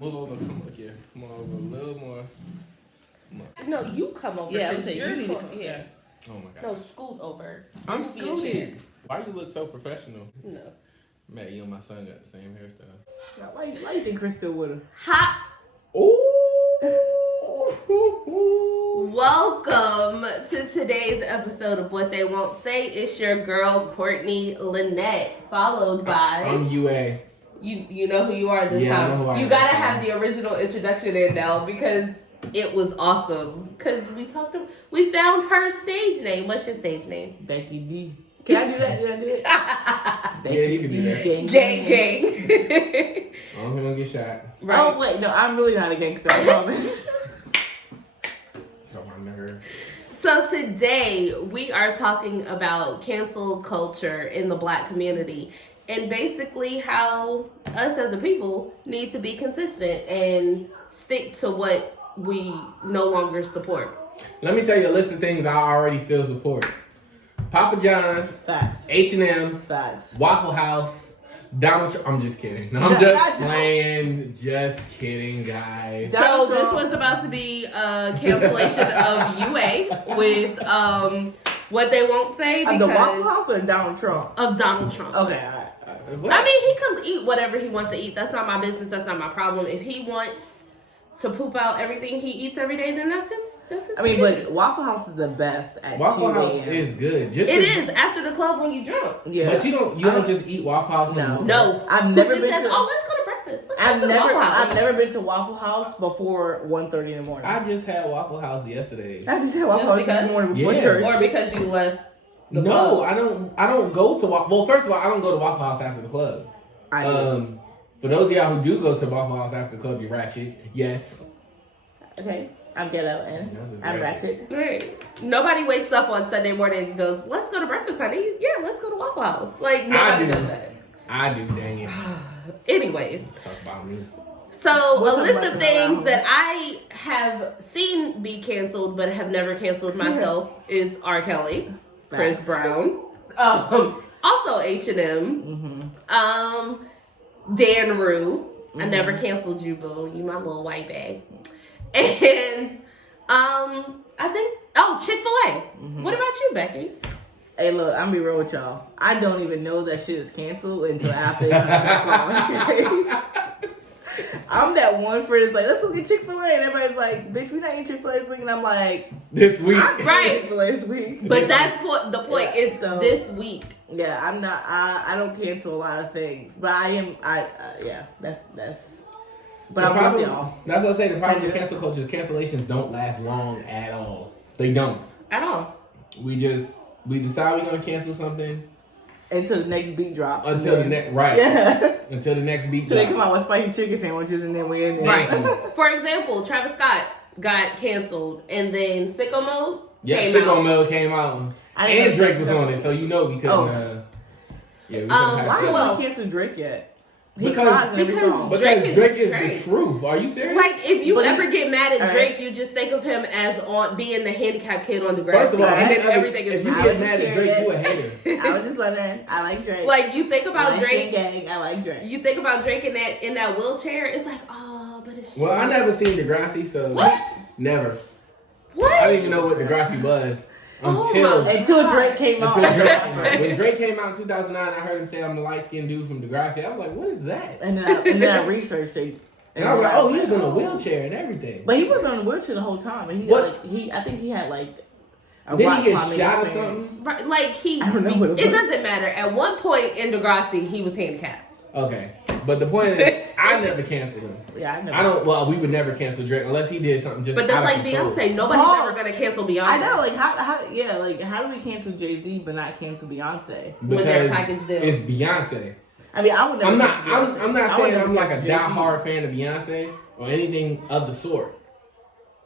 Move over, come look here. Come on over a little more. No, you come over. Yeah, I'm saying you need to. Yeah. Oh my god. No, scoot over. I'm scooted. Why you look so professional? No. Matt, you and my son got the same hairstyle. Why you think Chris still with her? Hot. Ooh. Welcome to today's episode of What They Won't Say. It's your girl, Courtney Lynette, followed by... I'm UA. You know who you are this Yeah, I know time. who I You am gotta this have time. the original introduction in now because it was awesome. Because we found her stage name. What's your stage name? Becki D. Can I do that? Can I do it? Yeah, you can do that. Gang. I'm gonna get shot. Right. Oh wait, no, I'm really not a gangster. I promise. Come on, nigga. So today we are talking about cancel culture in the Black community and basically how us as a people need to be consistent and stick to what we no longer support. Let me tell you a list of things I already still support. Papa John's, Facts. H&M, Facts. Waffle House, Donald Trump. I'm just kidding. No, I'm just playing. Just kidding, guys. So this was about to be a cancellation of UA with What They Won't Say because The Waffle House or Donald Trump? of Donald Trump. Okay, alright. What? I mean, he can eat whatever he wants to eat. That's not my business. That's not my problem. If he wants to poop out everything he eats every day, then that's his I mean, decision. but Waffle House is the best at Waffle 2 House a.m. is good. Just It is after the club when you drunk. Yeah. But you don't just eat Waffle House. No. No, I've never Who just been says, to. "Oh, let's go to breakfast. Let's go to the Waffle House." I've never been to Waffle House before 1:30 in the morning. I just had Waffle House yesterday. I just had Waffle House because? this morning before Yeah. church. Or because you left. The No, club. I don't go to Waffle. Well, first of all, I don't go to Waffle House after the club. I do. For those of y'all who do go to Waffle House after the club, you ratchet. Yes. Okay, I'm ghetto and I'm ratchet. Right. Nobody wakes up on Sunday morning and goes, "Let's go to breakfast, honey." Yeah, let's go to Waffle House. Like nobody does that. I do. Dang it. Anyways. Talk about me. So We'll a talk list about of your things album. that I have seen be canceled but have never canceled myself is R. Kelly, Chris Facts. Brown, also H&M, Dan Rue. I never canceled you, boo. You my little white bag. And I think Chick-fil-A. What about you, Becki? Hey, look, I'm be real with y'all. I don't even know that shit is canceled until after it comes back on. I'm that one friend that's like, let's go get Chick-fil-A. And everybody's like, bitch, we not eating Chick-fil-A this week. And I'm like, This week. I'm eating Right. Chick-fil-A this week. But that's what the point Yeah, is so- this week. Yeah, I'm not, I don't cancel a lot of things. But I am, yeah, that's, but I'm with y'all. That's what I say. The problem with cancel culture is cancellations don't last long at all. They don't. At all. We decide we're gonna cancel something Until the next beat drops. until the next right. Yeah. Until the next beat. So they drops. come out with spicy chicken sandwiches and then we in there. Right. For example, Travis Scott got canceled and then Sicko Mode Yeah, came Sicko out. Mode came out, I didn't and know Drake was that. on it, so you know we couldn't. Oh. Yeah, we couldn't Why have Why Sicko. Who haven't else? we canceled Drake yet? He Because- cries in every because song. Because Drake Drake is is Drake. the truth. Are you serious? Like, if you But ever he- get mad at Alright. Drake, you just think of him as on being the handicapped kid on the First grass, of all, and then I mean, everything is if you I fine. get was mad at scared, Drake, yes. you a hater. I was just wondering. I like Drake. Like, you think about Light skin Drake, gang. I like Drake. you think about Drake in that wheelchair, it's like, oh, but it's Well, I never seen Degrassi, so What? never. What? I didn't even know what Degrassi was until my- Until Drake came out. until Drake. When Drake came out in 2009, I heard him say I'm the light skinned dude from Degrassi. I was like, what is that? And then I researched it. And I was like, oh, he was in a wheelchair and everything. But he wasn't on the wheelchair the whole time. And he What? I think he had like a Didn't rock he get climbing shot or experience. something? Right, like, I don't know what it it was. doesn't matter. At one point in Degrassi, he was handicapped. Okay, but the point is, I never canceled him. Yeah, I know. I don't. Well, we would never cancel Drake unless he did something just. But that's out like of control. Beyonce. Nobody's Pause. ever going to cancel Beyonce. I know, like how do we cancel Jay-Z but not cancel Beyonce? With their Because package deal. it's Beyonce. I mean, I would never. I'm not. cancel Beyonce. I'm not I would saying never I'm like a cancel Jay-Z. diehard fan of Beyonce or anything of the sort.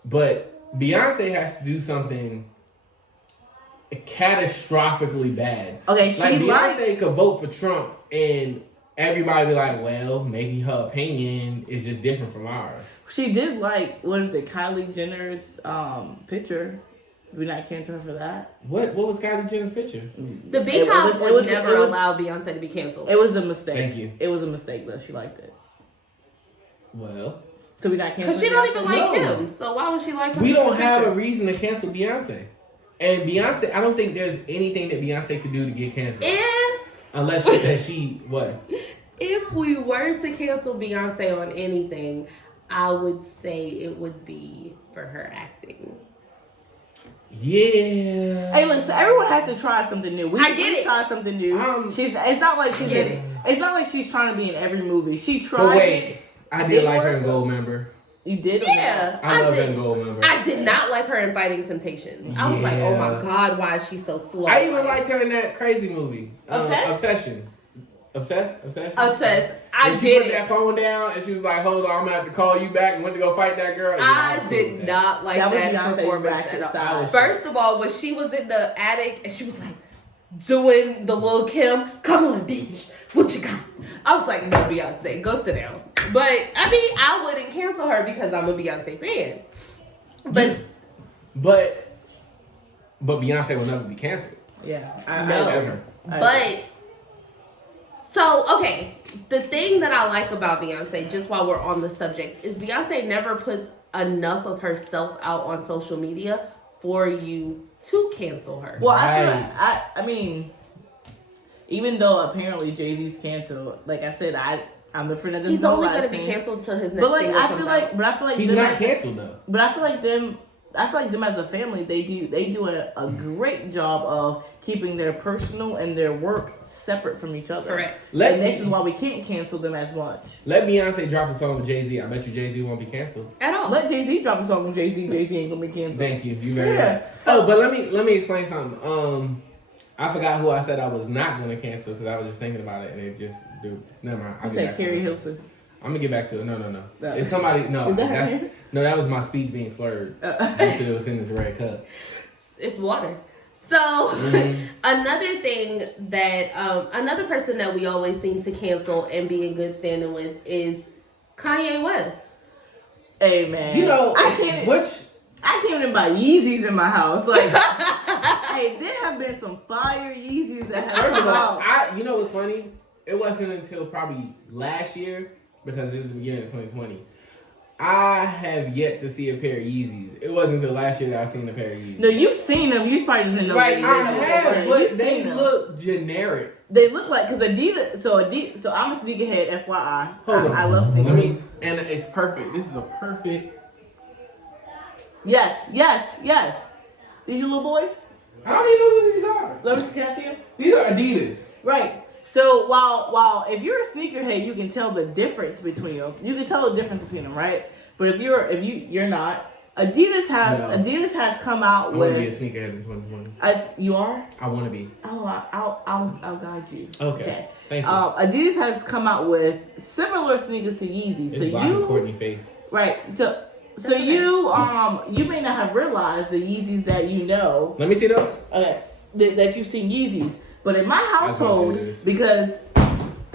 But Beyonce has to do something catastrophically bad. Okay, she Like Beyonce liked- could vote for Trump and everybody be like, well, maybe her opinion is just different from ours. She did like, what is it, Kylie Jenner's picture. Did we not cancel her for that? What was Kylie Jenner's picture? The Beehive would was- never it was- allow Beyonce to be canceled. It was a mistake. Thank you. It was a mistake, though. She liked it. So we not canceling. Because she don't even like No. Kim. So why would she like? We don't have a reason to cancel Beyonce. And Beyonce, I don't think there's anything that Beyonce could do to get canceled. Unless she said what? If we were to cancel Beyonce on anything, I would say it would be for her acting. Yeah. Hey, listen, everyone has to try something new. I get it. Try something new. It's not like she's in it. It's not like she's trying to be in every movie. She tried. But wait, I did like her in Goldmember. You did? Yeah, I love did. her in Goldmember. I did not like her in Fighting Temptations. I was like, oh my God, why is she so slow? I even liked her in that crazy movie. Obsession. Obsessed? I she did put that phone down and she was like, hold on, I'm gonna have to call you back and went to go fight that girl. I did not like that performance at all. First of all, when she was in the attic and she was like doing the little Kim, come on, bitch, what you got? I was like, no, Beyonce, go sit down. But I mean, I wouldn't cancel her because I'm a Beyonce fan. But Beyonce will never be canceled. Yeah. Ever. But so, okay, the thing that I like about Beyonce, just while we're on the subject, is Beyonce never puts enough of herself out on social media for you to cancel her. Well, I mean, even though apparently Jay-Z's canceled, like I said, I'm the friend of this. He's only going to be canceled till his next single comes out. But I feel like he's not canceled though. But I feel like them as a family, they do a great job of keeping their personal and their work separate from each other. Correct. And this is why we can't cancel them as much. Let Beyonce drop a song with Jay-Z. I bet you Jay-Z won't be canceled. At all. Let Jay-Z drop a song with Jay-Z. Jay-Z ain't gonna be canceled. Thank you. You very right. So, but let me explain something. I forgot who I said I was not gonna cancel because I was just thinking about it and it just never mind. You said Carrie Hilson. I'm gonna get back to it. No. It's somebody. No, that was my speech being slurred. It was in this red cup. It's water. So another thing that another person that we always seem to cancel and be in good standing with is Kanye West. Hey man, you know I can't even buy Yeezys in my house. Like, hey, there have been some fire Yeezys that have come out. You know what's funny? It wasn't until probably last year because this is the beginning of 2020. I have yet to see a pair of Yeezys. It wasn't until last year that I seen a pair of Yeezys. No, you've seen them. You probably just didn't know. Right, I have, but they look generic. They look like because Adidas. So I'm a sneakerhead. FYI, Hold on. I love sneakers. And it's perfect. This is a perfect. Yes. These your little boys? I don't even know who these are. Let me. Can I see them? These are Adidas. Right. So while if you're a sneakerhead, you can tell the difference between them. You can tell the difference between them, right? But if you're not, Adidas has come out with. I want to be a sneakerhead in 2020. You are? I want to be. Oh, I'll guide you. Okay. Thank you. Adidas has come out with similar sneakers to Yeezy. It's blocking Courtney face. Right. So you may not have realized the Yeezys that you know. Let me see those. Okay. That you've seen Yeezys. But in my household, because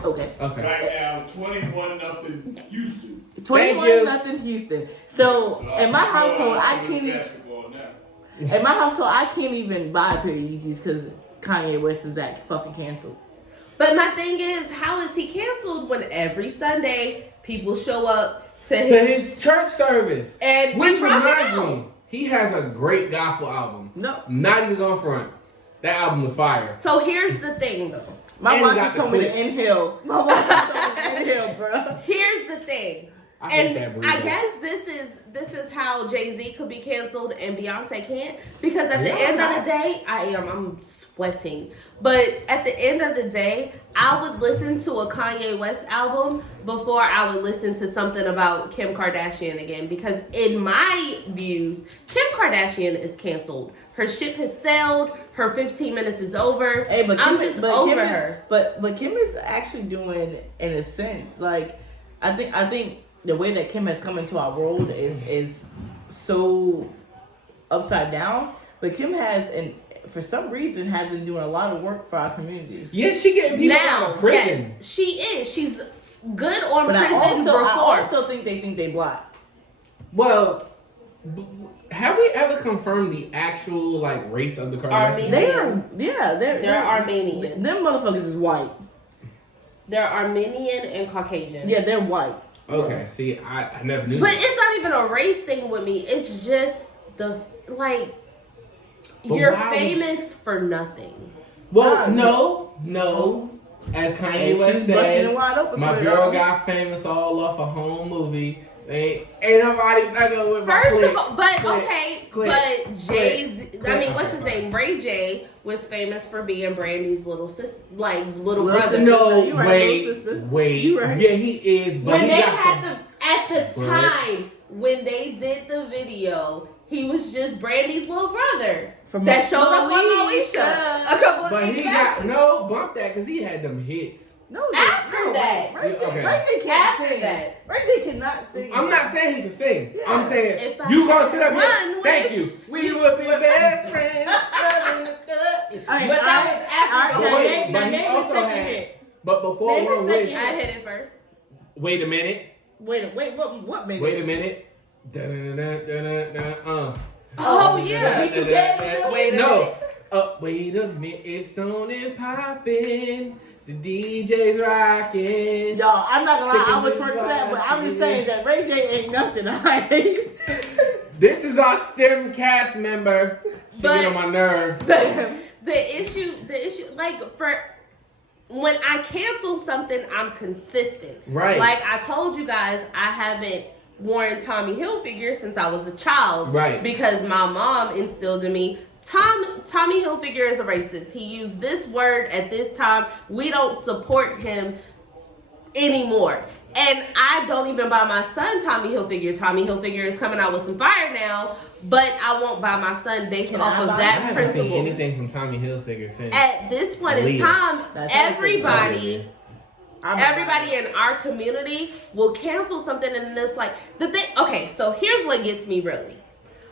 right now, 21-0 Houston. 21-0 Houston. So in my household, I can't even buy a pair of Yeezys because Kanye West is that fucking canceled. But my thing is, how is he canceled when every Sunday people show up to his church service? And which reminds me, he has a great gospel album. No, not even going front. That album was fire. So here's the thing, though. My wife just told me to inhale. My wife just told me to inhale, bro. Here's the thing. I guess this is how Jay-Z could be canceled and Beyonce can't. Because at the end of the day, I'm sweating. But at the end of the day, I would listen to a Kanye West album before I would listen to something about Kim Kardashian again. Because in my views, Kim Kardashian is canceled. Her ship has sailed. Her 15 minutes is over. Hey, but I'm just over her. But Kim is actually doing, in a sense, like I think the way that Kim has come into our world is so upside down. But Kim has, and for some reason, has been doing a lot of work for our community. Yeah, she getting people out of prison. Yes, she is. She's good on but prison reform. I also think they black. Well, have we ever confirmed the actual race of the Kardashians? Armenian. They're Armenian. Them motherfuckers is white. They're Armenian and Caucasian. Yeah, they're white. Okay, see, I never knew But that. it's not even a race thing with me. It's just But you're why famous for nothing. Well, no. As Kanye And West she's busting it said, wide open my for girl it. got famous all off a home movie. Ain't nobody fucking with my First clique. of all, but Clique. okay, Clique. but Jay's, I mean, what's his Okay. name? Ray J was famous for being Brandy's little sister, like little Little brother. sister. No, You right, wait, little sister. wait. You right. Yeah, he is. But When he they got had some- at the But- time when they did the video, he was just Brandy's little brother From that showed up on Moesha. Moesha. A couple of But he got bump that because he had them hits. No, After that. Ray J, Okay. Ray J can't After sing. that. Ray J cannot sing. I'm not saying he can sing. Yeah. I'm saying If I you gonna had sit up here. one Thank wish, you. We would be best friends. But that was after But the wait, hit. but he name is also second had. hit. But before Name One is Wish, second I hit it first. wait a minute. Wait, what minute? Wait a minute. Dun-dun-dun-dun-dun-dun. Oh, yeah. Wait a minute. Wait a No. Wait a minute. It's on and poppin'. The DJ's rockin'. Y'all, I'm not gonna lie, I would Chicken twerk to that, but I'm just rockin'. saying that Ray J ain't nothing, alright? This is our STEM cast member. She But- get on my nerves. The issue, like for when I cancel something, I'm consistent. Right. Like I told you guys, I haven't worn Tommy Hilfiger since I was a child. Right. Because my mom instilled in me, Tommy Hilfiger is a racist. He used this word at this time. We don't support him anymore. And I don't even buy my son Tommy Hilfiger. Tommy Hilfiger is coming out with some fire now, but I won't buy my son based Can off I of buy- I that haven't principle. seen anything from Tommy Hilfiger since. At this point in Aaliyah. time, That's everybody I'm in our community will cancel something, and it's like the thing. Okay, so here's what gets me really.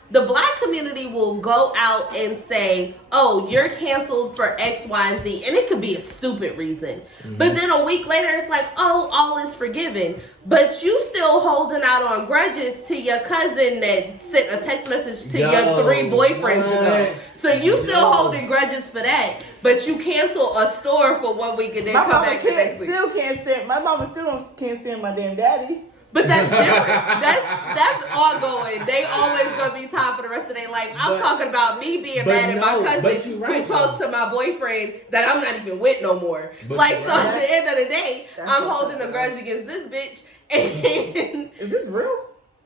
The black community will go out and say, oh, you're canceled for X, Y, and Z. And it could be a stupid reason. But then a week later, it's like, oh, all is forgiven. But you still holding out on grudges to your cousin that sent a text message to your 3 boyfriends ago. So you still holding grudges for that. But you cancel a store for 1 week and then my come mama back the next week. still can't stand. My mama still can't stand my damn daddy. But that's different. That's ongoing. They always gonna be tied for the rest of their life. I'm But- talking about me being but mad at my no, but cousin you right, who talked to my boyfriend that I'm not even with no more. But Like you so, right. at the end of the day, That's I'm what holding a I'm grudge against this bitch. And Is this real?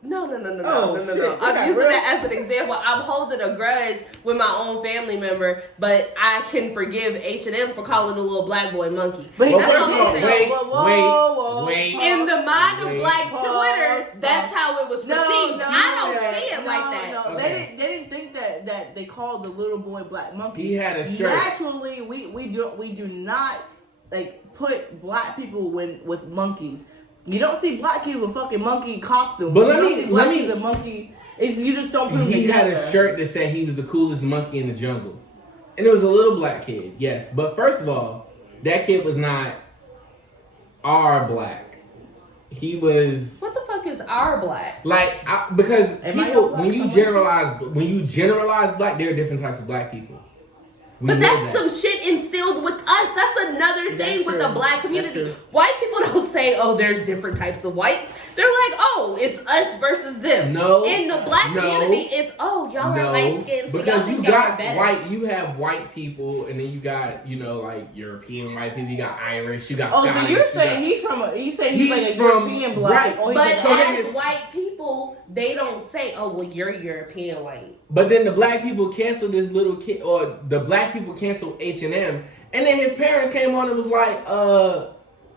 no. Oh, shit. You I'm got using real- that as an example. I'm holding a grudge with my own family member, but I can forgive H&M for calling a little black boy monkey. But he Well, That's first all of I'm all, saying. wait. In the mind of Wait. black Twitter, Pause. that's how it was perceived. I don't see it like that. No, Okay. they didn't think that they called the little boy black monkey. He had a shirt. Naturally, we do not like put black people with monkeys. You don't see black kids with fucking monkey costumes. But You let don't me- see black let me- kids with monkey. It's you just don't put them He had together. a shirt that said he was the coolest monkey in the jungle. And it was a little black kid, yes. But first of all, that kid was not our black. He was What the fuck is our black? because Am I people your black? when you generalize black, there are different types of black people. We But know that's that. some shit instilled with us. That's another thing That's with true. the black That's community. true. White people don't say, oh, there's different types of whites. They're like, oh, it's us versus them. No. In the black No. community, it's, oh, y'all are light skinned, so y'all because think you y'all are got better. white. You have white people, and then you got like European white people. You got Irish. You got Oh, Scottish. so you're you saying got- he's like a He's European from- black. right. Oh, he's But like, So then as it's- white people, they don't say, oh, well, you're European white. But then the black people canceled this little kid, or the black people canceled H&M, and then his parents came on and was like,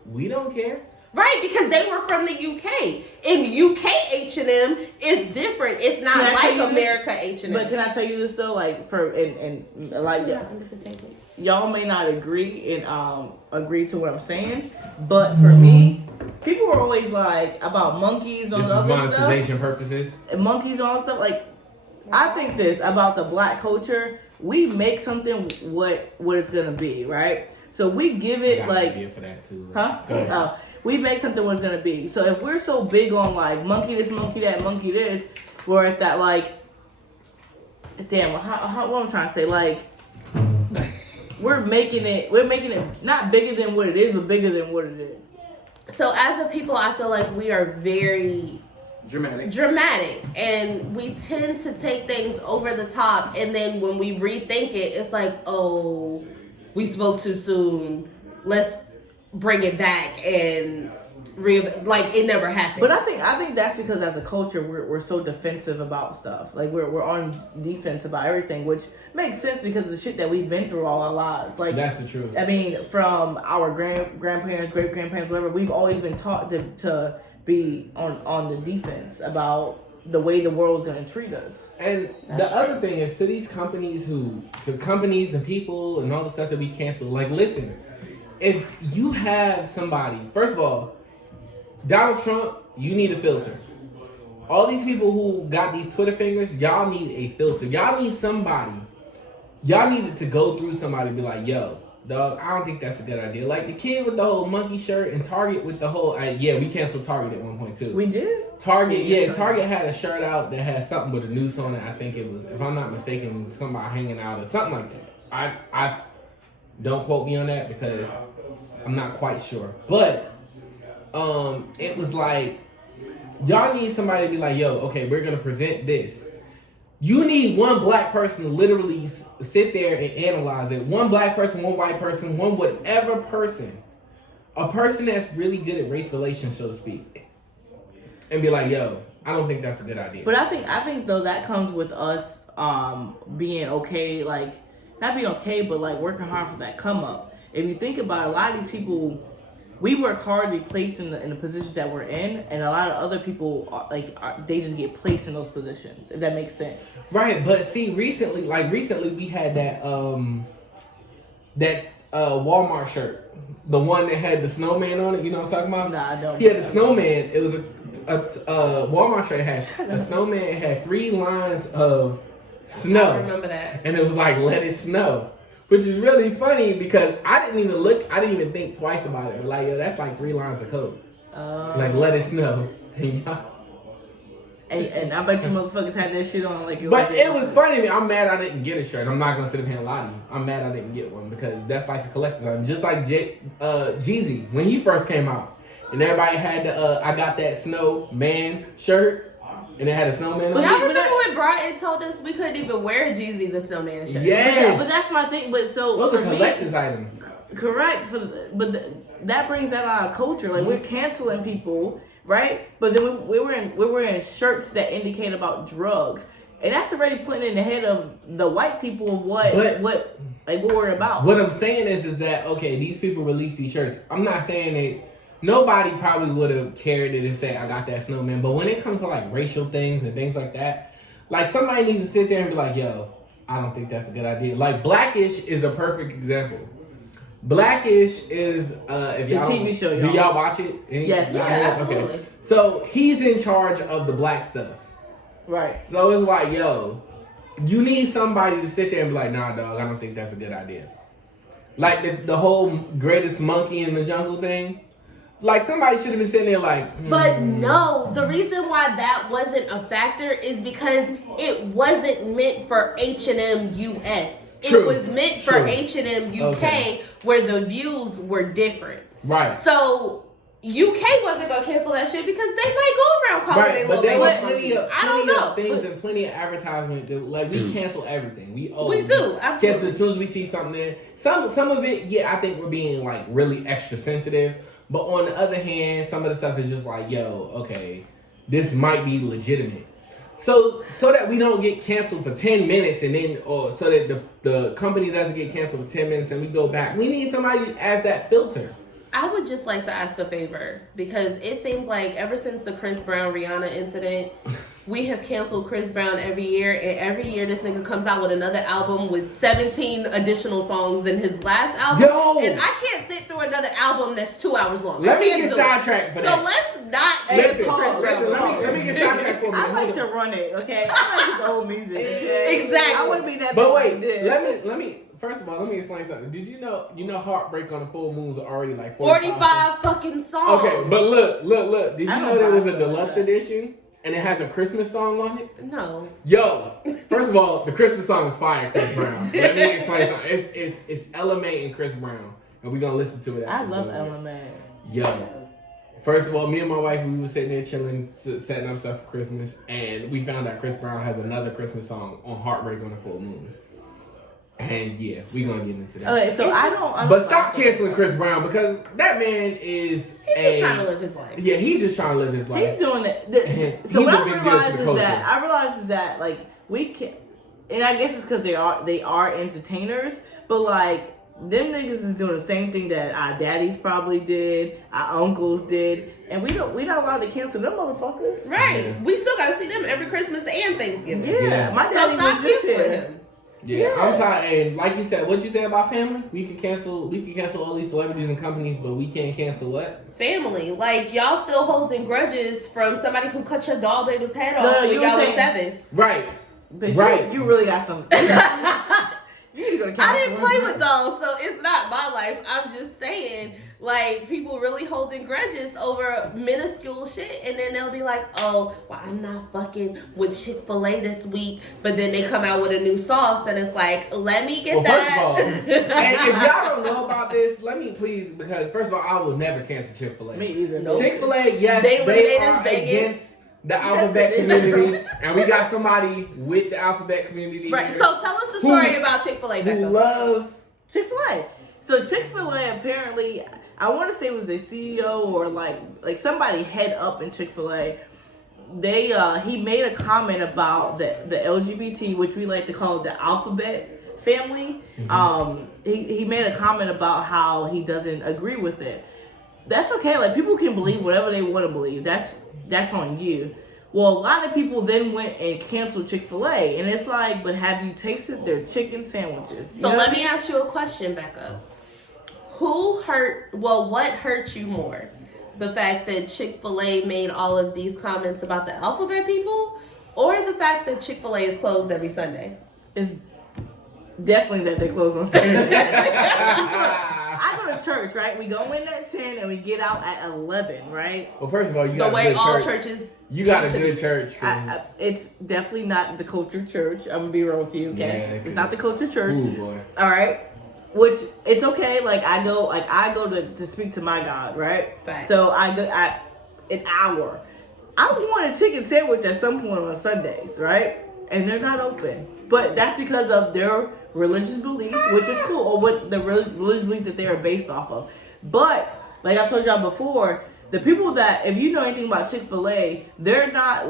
we don't care. Right, because they were from the UK. In UK H&M, it's different. It's not Can I tell like you this? America H&M. But can I tell you this though? Like and like under the table. y'all may not agree and agree to what I'm saying, but for me, people were always like about monkeys on This the is other stuff. monetization purposes. Monkeys on stuff. Like I think this about the black culture. We make something what it's gonna be, right? So we give I it got like an idea for that too. Huh? Go ahead. Oh, we make something what's gonna be. So if we're so big on like monkey this, monkey that, monkey this, where it's that like, damn, how what I'm trying to say, like, we're making it not bigger than what it is, but bigger than what it is. So as a people, I feel like we are very dramatic, and we tend to take things over the top, and then when we rethink it, it's like, oh, we spoke too soon, let's bring it back and like it never happened. But I think that's because as a culture we're so defensive about stuff. Like we're on defense about everything, which makes sense because of the shit that we've been through all our lives. Like that's the truth. I mean, from our grandparents, great grandparents, whatever, we've always been taught to be on the defense about the way the world's gonna treat us. And the other thing is to these companies and people and all the stuff that we cancel, like listen, if you have somebody, first of all, Donald Trump, you need a filter. All these people who got these Twitter fingers, y'all need a filter. Y'all need somebody. Y'all needed to go through somebody and be like, yo, dog, I don't think that's a good idea. Like the kid with the whole monkey shirt and Target with the whole, we canceled Target at one point too. We did? Target had a shirt out that had something with a noose on it. I think it was, if I'm not mistaken, something about hanging out or something like that. I don't quote me on that because I'm not quite sure. But it was like, y'all need somebody to be like, yo, okay, we're going to present this. You need one black person to literally sit there and analyze it. One black person, one white person, one whatever person. A person that's really good at race relations, so to speak. And be like, yo, I don't think that's a good idea. But I think though that comes with us being okay, like, not being okay, but like working hard for that come up. If you think about it, a lot of these people, we work hard to be placed in the positions that we're in, and a lot of other people they just get placed in those positions. If that makes sense, right? But see, recently we had that Walmart shirt, the one that had the snowman on it. You know what I'm talking about? Nah, I don't. He had the snowman. It was a Walmart shirt. It had a snowman. It had 3 lines of snow. I remember that. And it was like, let it snow. Which is really funny because I didn't even think twice about it. But like, yo, that's like 3 lines of code. Like, let it snow. And I bet you motherfuckers had that shit on like it was. But it was funny. I mean, I'm mad I didn't get a shirt. I'm not gonna sit up here and lie to you. I'm mad I didn't get one because that's like a collector's item. Just like Jeezy when he first came out, and everybody had the I got that snowman shirt. And it had a snowman on it. Y'all remember when Broughton told us we couldn't even wear Jeezy the snowman shirt? Yes. But that's my thing. But so those are collector's items. Correct. That brings that out of culture. Like we're canceling people, right? But then we're wearing shirts that indicate about drugs, and that's already putting in the head of the white people of what we're about. What I'm saying is that okay, these people release these shirts. I'm not saying that. Nobody probably would have carried it and say, I got that snowman. But when it comes to like racial things and things like that, like somebody needs to sit there and be like, yo, I don't think that's a good idea. Like Blackish is a perfect example. Blackish is, if y'all, the TV show, y'all. Do y'all watch it? Yes. Yeah, absolutely. Okay. So he's in charge of the black stuff. Right. So it's like, yo, you need somebody to sit there and be like, nah, dog, I don't think that's a good idea. Like the whole greatest monkey in the jungle thing. Like somebody should have been sitting there like. But no, the reason why that wasn't a factor is because it wasn't meant for H&M US. True. It was meant for H&M UK where the views were different. Right. So UK wasn't gonna cancel that shit because they might go around calling it little there was baby. I don't know. Things and plenty of advertisement. Like we cancel everything. We do absolutely. Cancel as soon as we see something there. Some of it, yeah, I think we're being like really extra sensitive. But on the other hand, some of the stuff is just like, yo, okay, this might be legitimate. So that we don't get canceled for 10 minutes and then, or so that the company doesn't get canceled for 10 minutes and we go back. We need somebody as that filter. I would just like to ask a favor because it seems like ever since the Chris Brown Rihanna incident, we have canceled Chris Brown every year, and every year this nigga comes out with another album with 17 additional songs than his last album. Yo! And I can't sit through another album that's 2 hours long. Let me get sidetracked for that. So let's not Listen, Chris Brown. let me get sidetracked for a minute. I like to run it, okay? I like the old music. Okay? Exactly. I wouldn't be that. But wait, like this. let me. First of all, let me explain something. Did you know Heartbreak on the Full Moons are already like 45 fucking songs. Okay, but look. Did you know there was a deluxe edition? and it has a Christmas song on it? No. Yo, first of all, the Christmas song is fire, Chris Brown. Let me explain something. It's Ella Mai and Chris Brown, and we're gonna listen to it. I love Ella Mai. Yo, first of all, me and my wife, we were sitting there chilling, setting up stuff for Christmas, and we found out Chris Brown has another Christmas song on Heartbreak on the Full Moon. And yeah, we're gonna get into that. Okay, so I don't. But stop canceling Chris Brown because that man is. He's just trying to live his life. Yeah, he's just trying to live his life. He's doing it. So He's what a I big deal realized to the is culture. that like we can, and I guess it's because they are entertainers, but like them niggas is doing the same thing that our daddies probably did, our uncles did, and we not allowed to cancel them motherfuckers. Right. Yeah. We still gotta see them every Christmas and Thanksgiving. Yeah, my So daddy stop was just canceling here. him. Yeah, I'm tired. And like you said, what you say about family? We can cancel all these celebrities and companies, but we can't cancel what? Family. Like, y'all still holding grudges from somebody who cut your doll baby's head off No, when you y'all were was Right. 7. But Right. you really got some. You need to go to I didn't counseling. play with dolls, so it's not my life. I'm just saying, like, people really holding grudges over minuscule shit, and then they'll be like, oh, well, I'm not fucking with Chick-fil-A this week, but then they come out with a new sauce, and it's like, let me get First of all, that. and if y'all don't know about this, let me please, because first of all, I will never cancel Chick-fil-A. Me either. Nope. Chick-fil-A, yes, They they eliminated are banging. against the alphabet community, and we got somebody with the alphabet community Right, here so tell us the story about Chick-fil-A, who Becca. loves. Chick-fil-A. So Chick-fil-A apparently, I want to say it was the CEO or like somebody head up in Chick-fil-A. He made a comment about the LGBT, which we like to call the alphabet family. Mm-hmm. He made a comment about how he doesn't agree with it. That's okay. Like, people can believe whatever they want to believe. That's on you. Well, a lot of people then went and canceled Chick-fil-A, and it's like, but have you tasted their chicken sandwiches? So let me ask you a question, Becca. What hurt you more? The fact that Chick-fil-A made all of these comments about the alphabet people, or the fact that Chick-fil-A is closed every Sunday? It's definitely that they close on Sunday. I go to church, right? We go in at 10 and we get out at 11, right? Well, first of all, you The got a way good all church. churches. You got a good church. 'Cause It's definitely not the culture church. I'm gonna be real with you, okay? Yeah, it's not the culture church. Ooh, boy. All right. Which it's okay. Like I go to speak to my God, right? Facts. So I go an hour. I want a chicken sandwich at some point on Sundays, right? And they're not open. But that's because of their religious beliefs, which is cool, or what the religious belief that they are based off of. But like I told y'all before, the people that, if you know anything about Chick-fil-A, they're not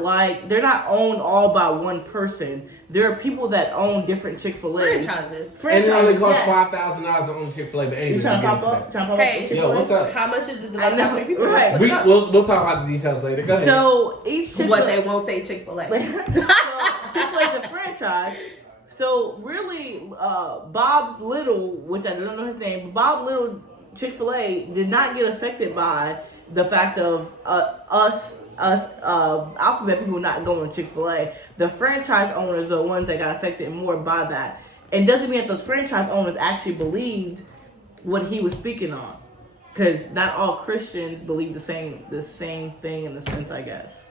owned all by one person. There are people that own different Chick-fil-A's. Franchises. And it only costs yes. $5,000 to own Chick-fil-A. But anyway, You trying to pop we'll get up? into Trying to pop Hey, up? Yo, what's up? How much is it I divided know, by 3 people? right. Let's put it up. We'll talk about the details later. Go ahead. So each Chick-fil-A, What they won't say Chick-fil-A. so Chick-fil-A is a franchise. So really, Bob's Little, which I don't know his name, but Bob Little Chick-fil-A did not get affected by the fact of us alphabet people not going to Chick-fil-A. The franchise owners are the ones that got affected more by that. And doesn't mean that those franchise owners actually believed what he was speaking on. Because not all Christians believe the same thing in the sense, I guess.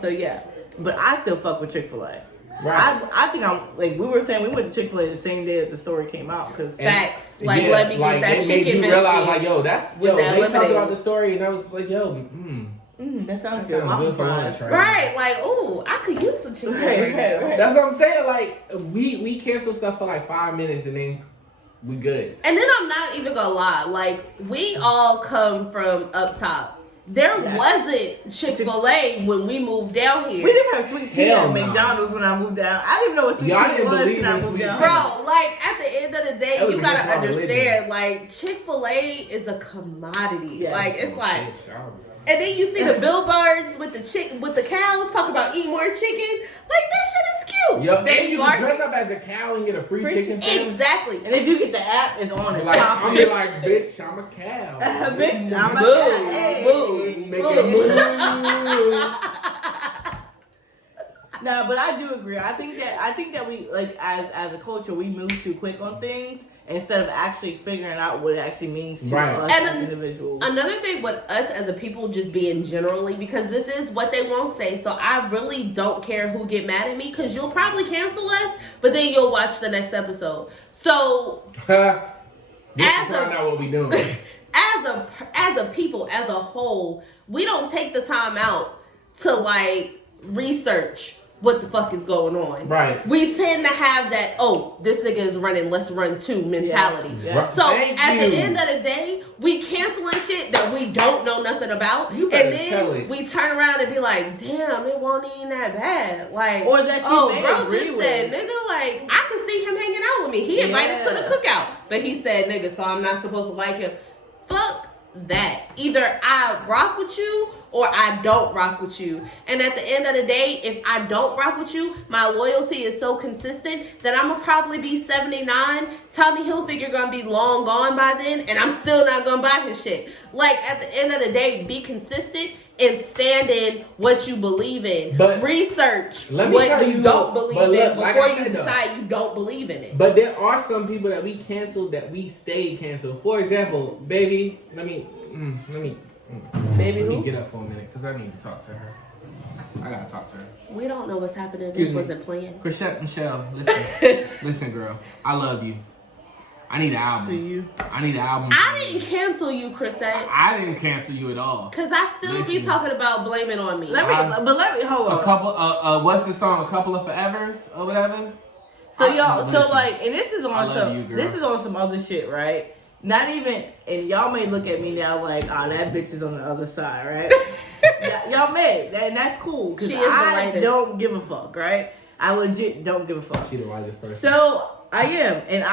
So yeah. But I still fuck with Chick-fil-A. Right. I think I'm like we were saying, we went to Chick-fil-A the same day that the story came out because Facts. Like, let me get that it chicken made you realize, biscuit like, yo, that's with that they talked lemonade. about the story, and I was like, yo, that sounds That good. sounds Waffle good for lunch, fries. right? Right, like, ooh, I could use some chicken right now. That's what I'm saying. Like, we cancel stuff for like 5 minutes, and then we good. And then I'm not even gonna lie, like, we all come from up top. There wasn't Chick-fil-A when we moved down here. We didn't have sweet tea Hell at no. McDonald's when I moved down. I didn't even know what sweet Y'all tea didn't was believe when I in moved sweet down. tea. Bro, like, at the end of the day, That was you gotta against my understand, like, Chick-fil-A is a commodity. Yes. Like, it's like, and then you see the billboards with the cows talking about eat more chicken. Like, that shit is cute. Yo, They and you can dress up as a cow and get a free chicken sandwich. Exactly. And if you get the app, it's on it. Like, Pop I'm it. like, bitch, I'm a cow. Bitch, I'm a Boo. cow. Hey. Boo. Make a move. No, but I do agree. I think that we like as a culture we move too quick on things instead of actually figuring out what it actually means to us as individuals. Another thing with us as a people just being generally, because this is what they won't say, so I really don't care who get mad at me, because you'll probably cancel us, but then you'll watch the next episode. So as not what we doing. as a people, as a whole, we don't take the time out to like research what the fuck is going on. Right. We tend to have that, oh, this nigga is running, let's run too mentality. Yes. So at the end of the day, we canceling shit that we don't know nothing about. And then we turn around and be like, damn, it won't even that bad. Like, or that you bro just said, nigga, like, I could see him hanging out with me. He invited to the cookout. But he said, nigga, so I'm not supposed to like him. Fuck that. Either I rock with you or I don't rock with you. And at the end of the day, if I don't rock with you, my loyalty is so consistent that I'm gonna probably be 79. Tommy Hilfiger gonna be long gone by then, and I'm still not gonna buy his shit. Like, at the end of the day, be consistent and stand in what you believe in. But research what you don't believe in before you decide you don't believe in it. But there are some people that we canceled that we stayed canceled. For example, baby, let me get up for a minute because I need to talk to her. I gotta talk to her. We don't know what's happening. This wasn't planned. Chrisette Michelle, listen. Listen, girl. I love you. I need an album. To you. I need an album. I didn't cancel you, Chrisette. I didn't cancel you at all. Cause I still be talking about blaming on me. Let me hold on. A couple. What's the song? A Couple of Forevers or whatever. So y'all, and this is on some other shit, right? Not even, and y'all may look at me now like, that bitch is on the other side, right? Y'all may, and that's cool, because I don't give a fuck, right? I legit don't give a fuck. She the lightest person. So, I am, and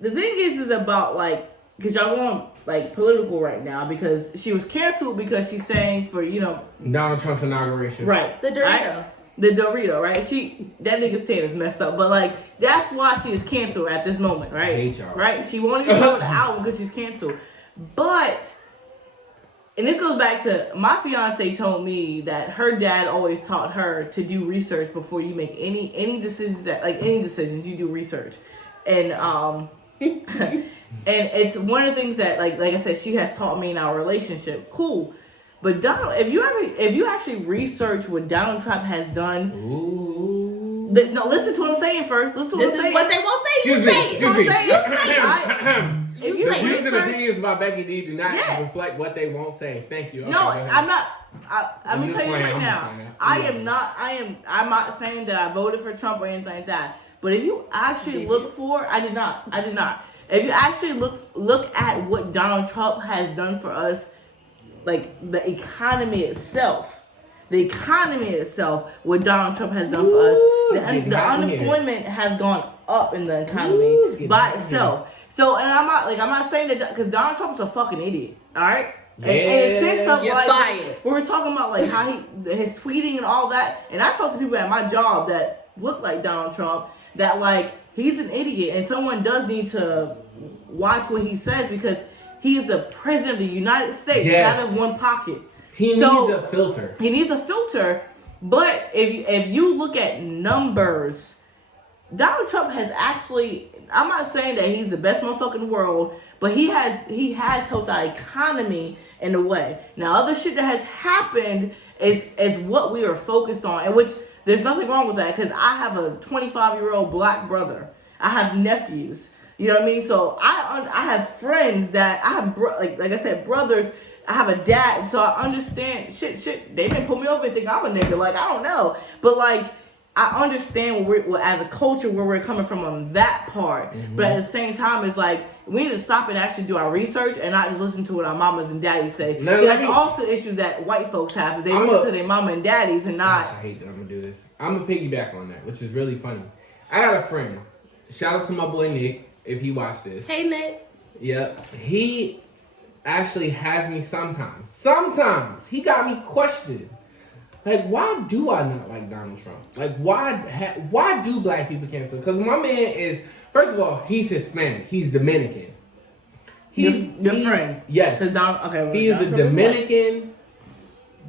the thing is about, like, because y'all going, like, political right now, because she was canceled because she's saying for, Donald Trump's inauguration. Right. The Dorito. Right? The Dorito, right? That nigga's tail is messed up, but like that's why she is canceled at this moment, right? I hate y'all. Right? She won't even go to the album because she's canceled. But, and this goes back to my fiance told me that her dad always taught her to do research before you make any decisions. Any decisions, you do research, and and it's one of the things that like I said, she has taught me in our relationship. Cool. But Donald, if you actually research what Donald Trump has done, no, listen to what I'm saying first. Listen to what I'm saying. This is what they won't say. You say it. The views and opinions about Becki D do not reflect what they won't say. Thank you. Okay, no, I'm not. I'm gonna tell you right now. I'm not saying that I voted for Trump or anything like that. But if you actually I did not. If you actually look at what Donald Trump has done for us. Like the economy itself, what Donald Trump has done for us, the unemployment has gone up in the economy by itself. So, and I'm not saying that because Donald Trump's a fucking idiot, all right? Yeah. And in a sense of like, fired. we were talking about like how his tweeting and all that, and I talk to people at my job that look like Donald Trump that like he's an idiot, and someone does need to watch what he says because. He is the president of the United States, out of one pocket. He needs a filter. He needs a filter. But if you look at numbers, Donald Trump has actually, I'm not saying that he's the best motherfucker in the world, but he has helped our economy in a way. Now, other shit that has happened is what we are focused on, and which there's nothing wrong with that because I have a 25-year-old black brother. I have nephews. You know what I mean? So I have friends that I have like I said, brothers. I have a dad, so I understand shit. They didn't put me over and think I'm a nigga. Like I don't know, but like I understand where as a culture where we're coming from on that part. Mm-hmm. But at the same time, it's like we need to stop and actually do our research and not just listen to what our mamas and daddies say. That's also the issue that white folks have is they listen to their mama and daddies and not. Gosh, I hate that I'm gonna do this. I'm gonna piggyback on that, which is really funny. I got a friend. Shout out to my boy Nick. If he watched this. Hey, Nick. Yeah. He actually has me sometimes. Sometimes. He got me questioned. Like, why do I not like Donald Trump? Like, why do black people cancel? Because my man is, first of all, he's Hispanic. He's Dominican. He's your friend? Yes. He is a Dominican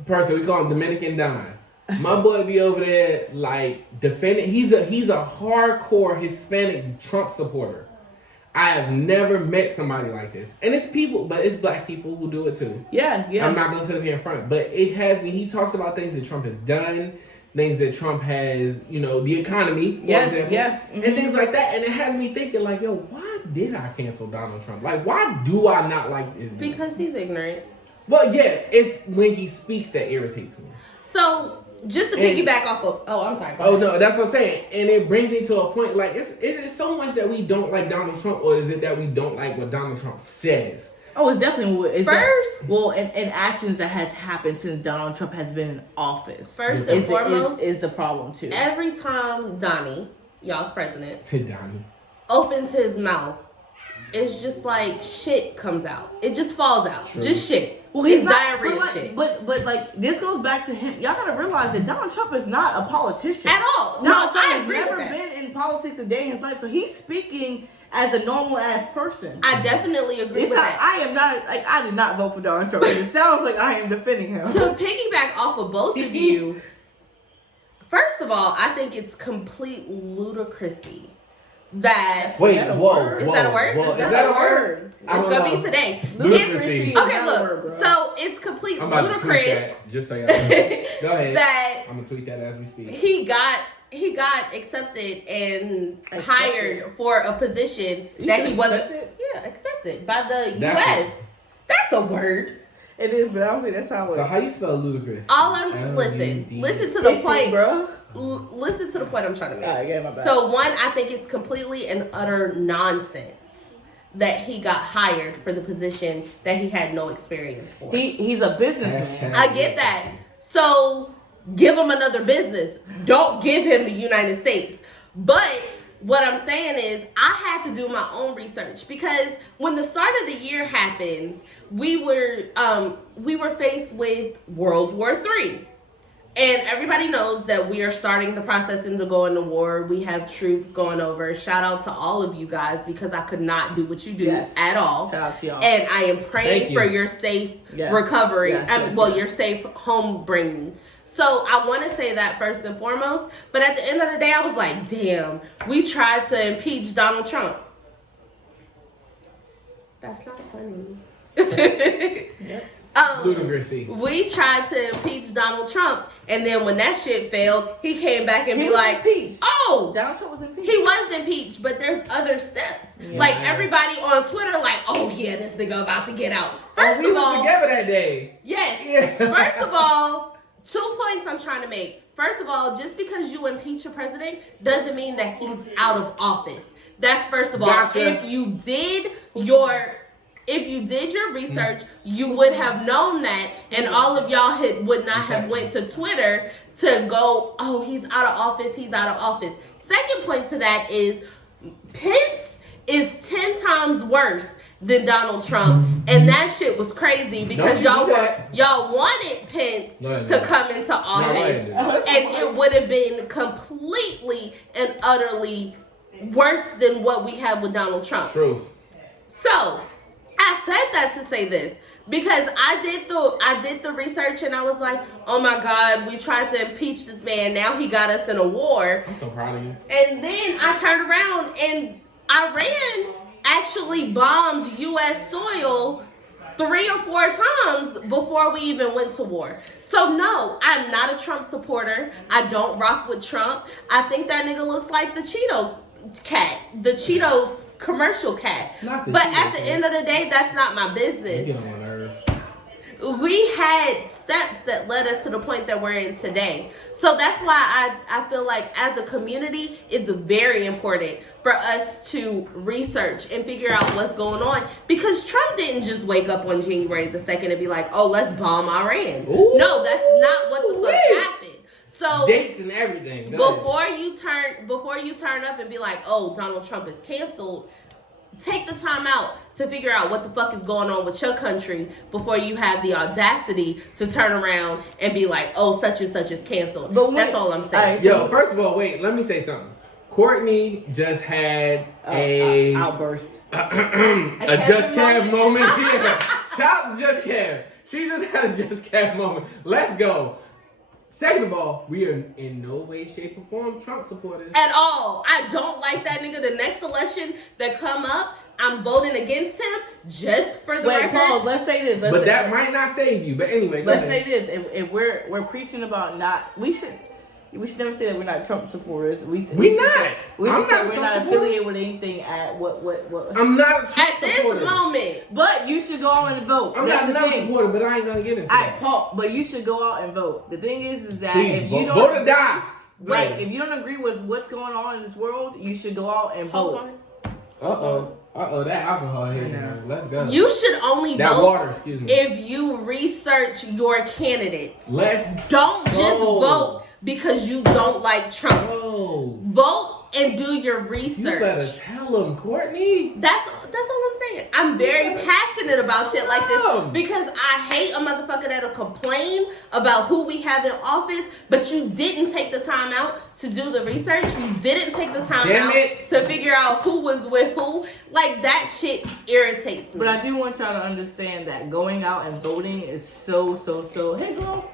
person. We call him Dominican Don. My boy be over there like defending. He's a hardcore Hispanic Trump supporter. I have never met somebody like this. And it's people, but it's black people who do it too. Yeah. I'm not going to sit up here in front, but it has me. He talks about things that Trump has done, things that Trump has, the economy, for example. Yes. And things like that. And it has me thinking like, yo, why did I cancel Donald Trump? Like, why do I not like this dude? Because he's ignorant. Well, yeah, it's when he speaks that irritates me. So, just to piggyback off of... Oh, I'm sorry. Oh, no, that's what I'm saying. And it brings me to a point, like, is it so much that we don't like Donald Trump, or is it that we don't like what Donald Trump says? Oh, it's definitely... First... and actions that has happened since Donald Trump has been in office. First and foremost... Is the problem, too. Every time Donnie, y'all's president... Donnie. Opens his mouth, it's just like shit comes out. It just falls out. True. Just shit. Well, it's diarrhea shit. But like this goes back to him. Y'all gotta realize that Donald Trump is not a politician At all. Donald Trump I has agree never with that. been in politics a day in his life, so he's speaking as a normal ass person. I definitely agree with that. I am not I did not vote for Donald Trump. It sounds like I am defending him. To piggyback off of both of you, first of all, I think it's complete ludicrousy that... Wait, Is that a word? Is that a word? It's gonna be today. Ludicrousy. Okay, look. So it's complete I'm about to tweet ludicrous that, just so y'all know. Go ahead. that I'm gonna tweet that as we speak. he got accepted and hired for a position that he wasn't. Accepted by the U.S. That's a word. It is, but I don't think that's how it. So how you spell ludicrous? All I'm listen to the point, bro. Listen to the point I'm trying to make. Okay, my bad. So one, I think it's completely and utter nonsense that he got hired for the position that he had no experience for. He's a businessman. I get that. So give him another business. Don't give him the United States. But what I'm saying is I had to do my own research because when the start of the year happens, we were faced with World War III. And everybody knows that we are starting the process into going to war. We have troops going over. Shout out to all of you guys because I could not do what you do at all. Shout out to y'all. And I am praying for your safe recovery. Your safe home bringing. So I want to say that first and foremost. But at the end of the day, I was like, damn, we tried to impeach Donald Trump. That's not funny. Ludicrousy. We tried to impeach Donald Trump, and then when that shit failed, he came back and he be was like, impeached. "Oh, Donald Trump was impeached. He was impeached, but there's other steps. Yeah. Like everybody on Twitter, like, oh yeah, this nigga about to get out. First we of all, was together that day. yes. Yeah. First of all, 2 points I'm trying to make. First of all, just because you impeach a president doesn't mean that he's out of office. That's first of all. Gotcha. If you did your research, you would have known that, and all of y'all would not have went to Twitter to go, oh, he's out of office, he's out of office. Second point to that is Pence is 10 times worse than Donald Trump, and that shit was crazy because y'all wanted Pence to come into office, and it would have been completely and utterly worse than what we have with Donald Trump. Truth. So I said that to say this because I did the research and I was like, oh my God, we tried to impeach this man. Now he got us in a war. I'm so proud of you. And then I turned around and Iran actually bombed U.S. soil 3 or 4 times before we even went to war. So no, I'm not a Trump supporter. I don't rock with Trump. I think that nigga looks like the Cheeto cat, the Cheetos commercial cat. But at the end of the day, that's not my business. We had steps that led us to the point that we're in today. So that's why I feel like as a community, it's very important for us to research and figure out what's going on. Because Trump didn't just wake up on January the 2nd and be like, oh, let's bomb Iran. Ooh, no, that's not what the fuck happened. So dates and everything. Before you turn up and be like, oh, Donald Trump is canceled, take the time out to figure out what the fuck is going on with your country before you have the audacity to turn around and be like, oh, such and such is canceled. That's all I'm saying. Yo, first of all, wait, let me say something. Courtney just had a outburst. A Just Kev moment. Yeah. Shout out to Just Kev. She just had a Just Kev moment. Let's go. Second of all, we are in no way, shape, or form Trump supporters. At all. I don't like that nigga. The next election that come up, I'm voting against him just for the record. Paul, let's say this. But that might not save you. But anyway, let's say this. If we're preaching about we should never say that we're not Trump supporters. We should say we're not affiliated with anything at what. I'm not a Trump at supporter. this moment. But you should go out and vote. I'm not a Trump supporter, but I ain't gonna get into that. Paul, but you should go out and vote. The thing is that Please, if you don't vote or die. Right. If you don't agree with what's going on in this world, you should go out and vote. That alcohol here. Let's go. You should only that vote water, excuse me. if you research your candidates. Let's don't just vote because you don't like Trump. Vote and do your research. You better tell them, Courtney. That's all I'm saying. I'm very passionate about shit like this because I hate a motherfucker that'll complain about who we have in office, but you didn't take the time out to do the research. You didn't take the time out to figure out who was with who. Like, that shit irritates me. But I do want y'all to understand that going out and voting is so hey girl,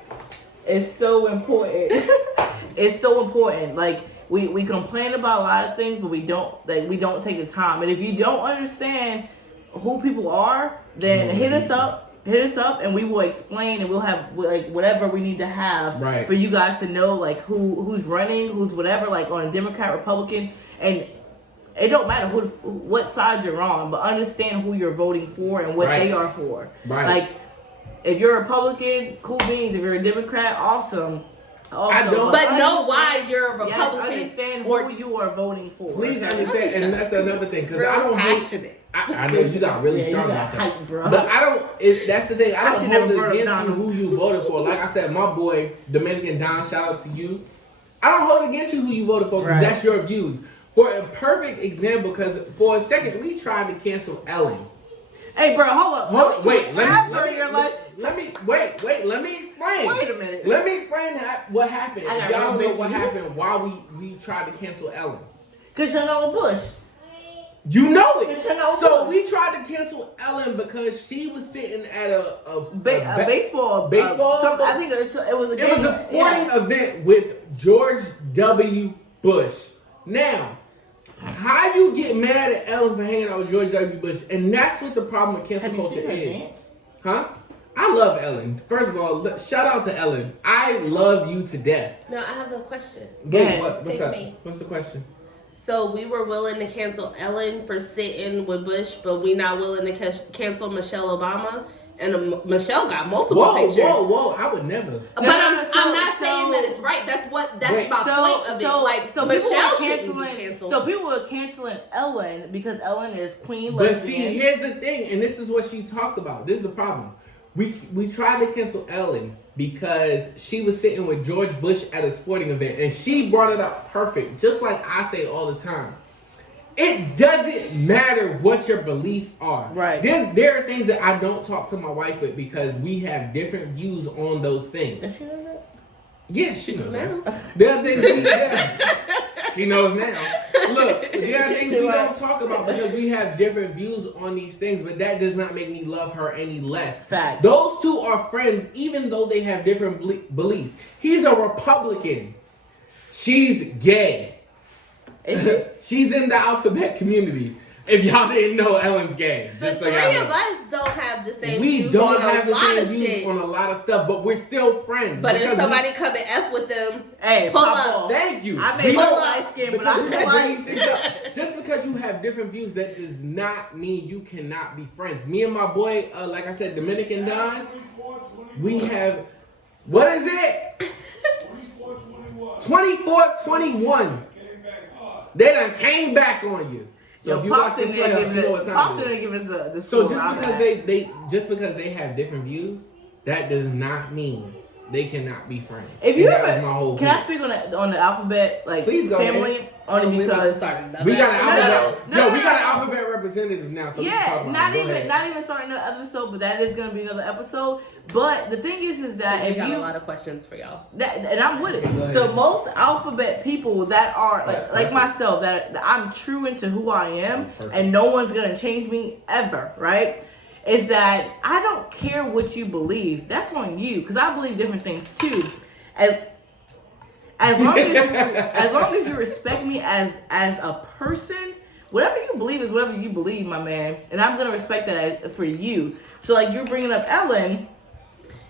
it's so important. It's so important. Like, we complain about a lot of things, but we don't take the time. And if you don't understand who people are, then hit us up, and we will explain, and we'll have like whatever we need to have for you guys to know, like who's running, who's whatever, like on a Democrat, Republican, and it don't matter what side you're on, but understand who you're voting for and what they are for. Like, if you're a Republican, cool beans. If you're a Democrat, awesome. But know why you're a Republican. Yes, understand who you are voting for. Please understand, and that's another thing, because I don't passionate. I know you got really strong about that, hype, bro. but I don't. That's the thing. I don't hold it against you who you voted for. Like I said, my boy Dominican Don, shout out to you. I don't hold it against you who you voted for because that's your views. For a perfect example, because for a second we tried to cancel Ellen. Hey, bro, hold up. Wait, let me explain. Wait a minute. Let me explain what happened. Y'all don't know what happened while we tried to cancel Ellen. Because you're not Bush. You know it. So we tried to cancel Ellen because she was sitting at a baseball. I think it was a game. It was a sporting event with George W. Bush. Now, how you get mad at Ellen for hanging out with George W. Bush? And that's what the problem with cancel culture is. Huh? I love Ellen. First of all, shout out to Ellen. I love you to death. No, I have a question. What's up? What's the question? So we were willing to cancel Ellen for sitting with Bush, but we not willing to cancel Michelle Obama. And Michelle got multiple pictures. Whoa! I would never. But I'm not saying that it's right. That's my point of it. Like, Michelle shouldn't be canceled. So people were canceling Ellen because Ellen is queen lesbian. But see, here's the thing, and this is what she talked about. This is the problem. We tried to cancel Ellen because she was sitting with George Bush at a sporting event, and she brought it up perfect, just like I say all the time. It doesn't matter what your beliefs are. Right. There are things that I don't talk to my wife with because we have different views on those things. Does she know that? Yeah, she knows that. There are things she knows now. Look, there are things we don't talk about because we have different views on these things, but that does not make me love her any less. Fact. Those two are friends, even though they have different beliefs. He's a Republican. She's gay. She's in the alphabet community. If y'all didn't know, Ellen's gay. The three of us don't have the same views on a lot of shit. On a lot of stuff, but we're still friends. But if somebody come and F with them, hey, pull up. Thank you. I may pull light skin, but I'm white. Just because you have different views, that does not mean you cannot be friends. Me and my boy, like I said, Dominican Don, we have, what is it? 24-21. They done came back on you. So if you watch the playoffs, you know what time it is. Give us the so just because they have different views, that does not mean they cannot be friends. If you ever, can I speak on the alphabet please go family? Ahead. Only because we got an alphabet. No, we got an alphabet representative now. So yeah, not even starting another episode, but that is gonna be another episode. But the thing is that we got a lot of questions for y'all. And I'm with it. So most alphabet people that are like myself, that I'm true into who I am, and no one's gonna change me ever, right? Is that I don't care what you believe. That's on you, because I believe different things too. as long as you respect me as a person, whatever you believe is whatever you believe, my man, and I'm gonna respect that for you. So like you're bringing up Ellen,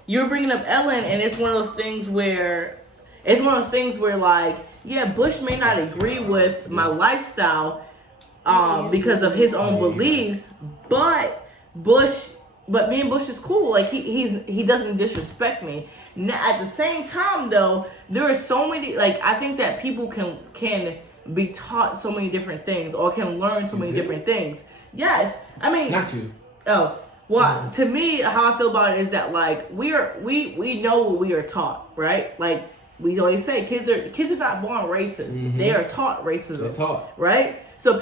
and it's one of those things where like, yeah, Bush may not agree with my lifestyle because of his own beliefs, but me and Bush is cool. Like he doesn't disrespect me. Now, at the same time though, there are so many, like, I think that people can be taught so many different things or can learn so many different things. Yes. I mean, not you. Oh, well, to me, how I feel about it is that like we know what we are taught, right? Like we always say, kids are not born racist. They are taught racism. They're taught. Right? So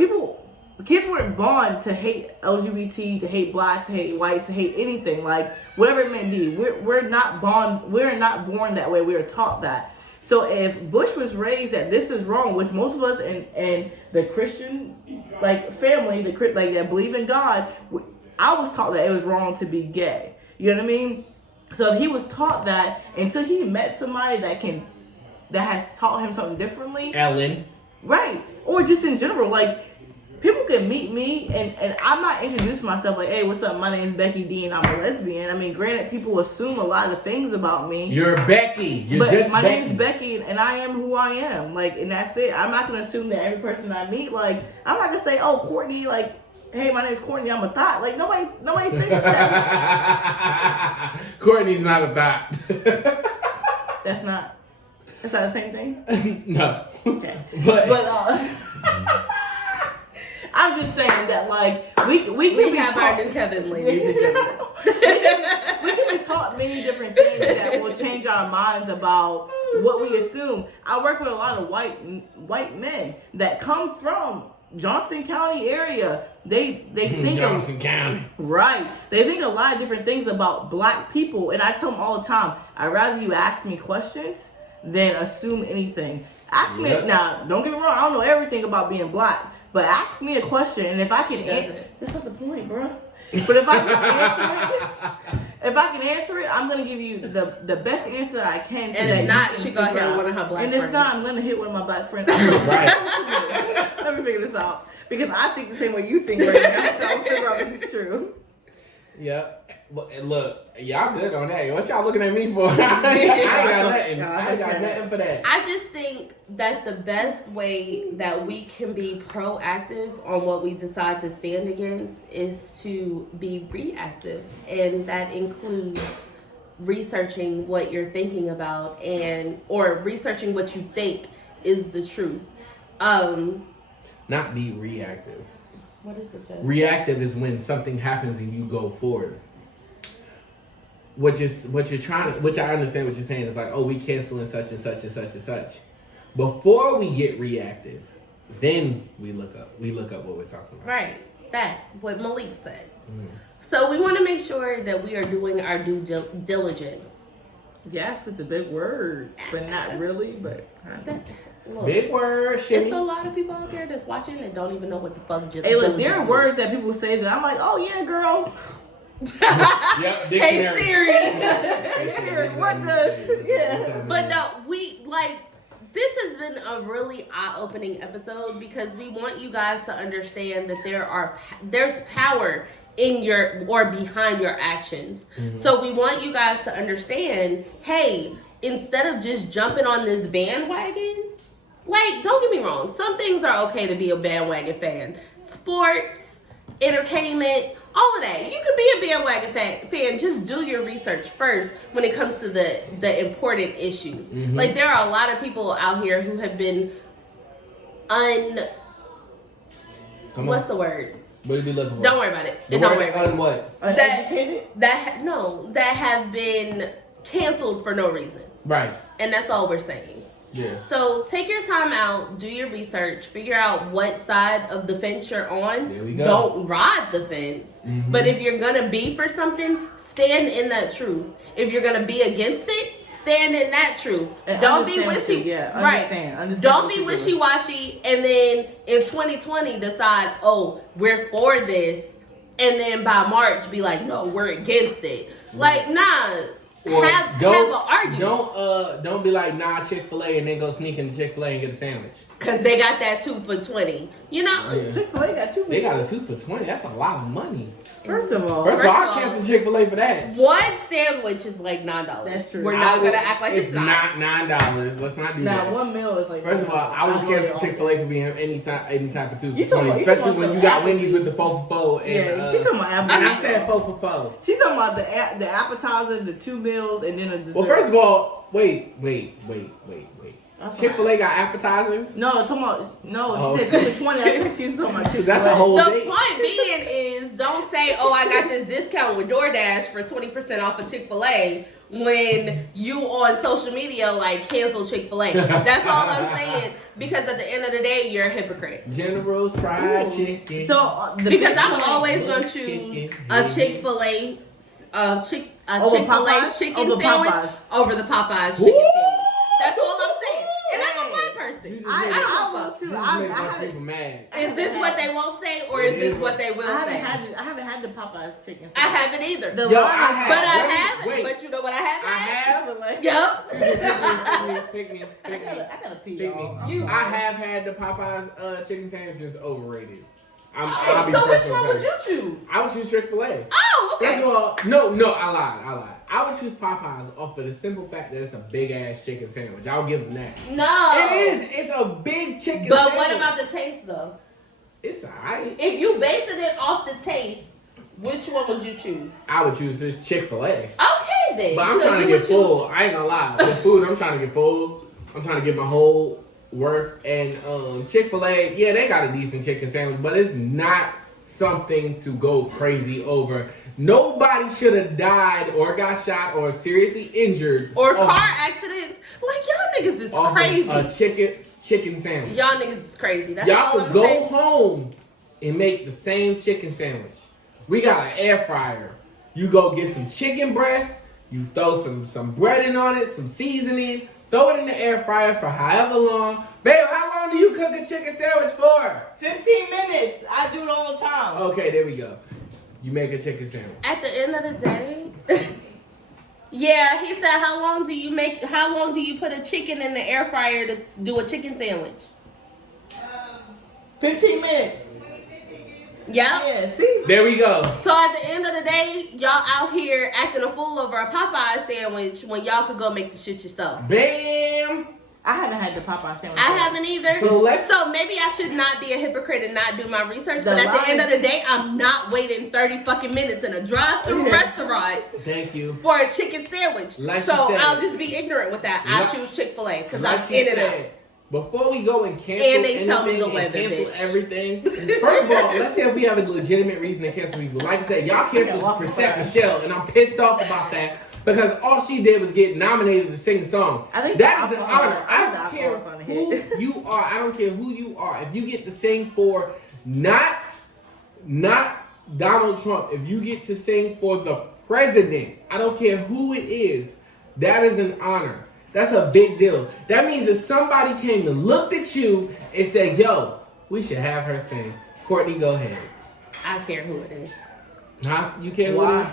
kids weren't born to hate LGBT, to hate blacks, to hate whites, to hate anything, like whatever it may be. We're not born that way. We are taught that. So if Bush was raised that this is wrong, which most of us in the Christian like family, like that believe in God, I was taught that it was wrong to be gay. You know what I mean? So if he was taught that until he met somebody that has taught him something differently, Ellen, right? Or just in general, like. People can meet me, and I'm not introducing myself like, hey, what's up? My name is Becki D, and I'm a lesbian. I mean, granted, people assume a lot of things about me. You're Becki. My name's Becki, and I am who I am. Like, and that's it. I'm not gonna assume that every person I meet, like, I'm not gonna say, oh, Courtney, like, hey, my name's Courtney, I'm a thought. Like, nobody thinks that. Courtney's not a thought. That's not the same thing? No. Okay. But I'm just saying that, like, we can have taught, our new Kevin, ladies and gentlemen. we can be taught many different things that will change our minds about what we assume. I work with a lot of white men that come from Johnston County area. They think Johnston County. Right. They think a lot of different things about black people, and I tell them all the time, I'd rather you ask me questions than assume anything. Ask me now. Don't get me wrong. I don't know everything about being black. But ask me a question, and if I can answer, that's not the point, bro. But if I can answer it, I'm gonna give you the best answer that I can. So and if not, she gonna hit one of her black friends. And if not, I'm gonna hit one of my black friends. Right. Let me figure this out because I think the same way you think right now. So I'm figure out if this is true. Yep. And look, y'all good on that. What y'all looking at me for? I ain't got nothing for that. I just think that the best way that we can be proactive on what we decide to stand against is to be reactive. And that includes researching what you're thinking about or researching what you think is the truth. Not be reactive. What is it then? Reactive is when something happens and you go forward. What I understand what you're saying is like, oh, we canceling such and such and such and such. Before we get reactive, then we look up what we're talking about. Right. What Malik said. So we want to make sure that we are doing our due diligence. Yes, with the big words, but not really. But look, big words. There's a lot of people out there that's watching that don't even know what the fuck. Hey, look, there are words that people say that I'm like, oh yeah, girl. Yep, hey Siri. Hey Siri, what does? Yeah. But no, this has been a really eye-opening episode because we want you guys to understand that there's power in your or behind your actions. So we want you guys to understand, hey, instead of just jumping on this bandwagon, like, don't get me wrong, some things are okay to be a bandwagon fan. Sports, entertainment, all of that. You could be a bandwagon fan. Just do your research first when it comes to the important issues. Like, there are a lot of people out here who have been what's the word? What did you look for? Don't worry about it. Don't worry about what? Uneducated? That have been canceled for no reason. Right. And that's all we're saying. Yeah. So take your time out, do your research, figure out what side of the fence you're on. There we go. Don't ride the fence. But if you're gonna be for something, stand in that truth. If you're gonna be against it, stand in that truth. And don't be wishy. Understand Don't be wishy-washy and then in 2020 decide, oh, we're for this, and then by March be like, no, we're against it. Like, nah. Or have an argument. Don't be like, nah, Chick-fil-A, and then go sneak into Chick-fil-A and get a sandwich. Cause they got that 2 for $20. You know? Yeah. Chick-fil-A got 2 for $20. They got a 2 for $20. That's a lot of money. First of all, I'll cancel Chick-fil-A for that. One sandwich is like $9. That's true. We're not gonna act like it's not. $9. Let's not do that. Now, one meal is like. First of all, I would cancel Chick-fil-A for being any type of 2 You for talking $20, about- especially you when talking you got about Wendy's with the 4 for $4. And, Yeah, she talking about and I appetizers. said 4 for $4. She's talking about the appetizer, the 2 meals, and then a dessert. Well, first of all, wait. Chick-fil-A got appetizers? No, talking about Oh, she said 2 for $20. I think she's talking about Chick-fil-A. That's a whole The day. point being is, don't say, "Oh, I got this discount with DoorDash for 20% off of Chick-fil-A." When you on social media like cancel Chick-fil-A. That's all I'm saying. Because at the end of the day, you're a hypocrite. General's fried chicken. So Because I'm always gonna choose a Chick-fil-A, Popeyes? chicken Over sandwich Popeyes. over the Popeyes chicken Woo! sandwich. That's all I'm saying. And I'm a blind person. I don't will fuck. too. You I just make my haven't- people mad. Is this what they won't say, or is this what they will I say? haven't had the Popeyes chicken. I haven't either. The Yo, line I is- have. But I Wait, have. wait. But you know what I have? I have. Chick-fil-A. Yup. Pick me. I gotta pee, Pick y'all. me. I have had the Popeyes chicken sandwiches overrated. I'll be So which first one on would that. you choose? I would choose Chick-fil-A. Oh, First okay. of all, no, I lied. I would choose Popeyes off of the simple fact that it's a big ass chicken sandwich. I'll give them that. No. It is. It's a big chicken But sandwich. what about the taste though? It's alright. If you basing it off the taste, which one would you choose? I would choose this Chick-fil-A. Okay then. But I'm So trying to you get would choose- full. I ain't gonna lie. With food, I'm trying to get full. I'm trying to get my whole worth. And Chick-fil-A, yeah, they got a decent chicken sandwich, but it's not something to go crazy over. Nobody should have died or got shot or seriously injured Or off- car accidents. Like y'all niggas is off of crazy. a chicken sandwich. Y'all niggas is crazy. That's Y'all all could I'm go saying. home and make the same chicken sandwich. We got an air fryer. You go get some chicken breast, you throw some breading on it, some seasoning, throw it in the air fryer for however long. Babe, how long do you cook a chicken sandwich for? 15 minutes. I do it all the time. Okay, there we go. You make a chicken sandwich. At the end of the day, yeah, he said, how long do you put a chicken in the air fryer to do a chicken sandwich? 15 minutes. Yeah. Yeah, see? There we go. So at the end of the day, y'all out here acting a fool over a Popeye sandwich when y'all could go make the shit yourself. Bam! I haven't had the Popeye sandwich. I yet. haven't either. So maybe I should not be a hypocrite and not do my research. The But at the end line- of the day, I'm not waiting 30 fucking minutes in a drive-through Yeah. restaurant Thank you. for a chicken sandwich. Like so she said. I'll just be ignorant with that. I Like- choose Chick-fil-A because Like I'm she in and out. said, before we go and cancel And they tell me the anything weather, and cancel bitch. everything. First of all, let's say if we have a legitimate reason to cancel people. Like I said, y'all canceled Percent Michelle, and I'm pissed off about that because all she did was get nominated to sing a song. I think that is the an alcohol- honor. I I think don't the care alcohol's on the who head. you are. I don't care who you are. If you get to sing for not Donald Trump, if you get to sing for the president, I don't care who it is, that is an honor. That's a big deal. That means that somebody came and looked at you and said, yo, we should have her sing. Courtney, go ahead. I don't care who it is. Huh? You care who it Why? is?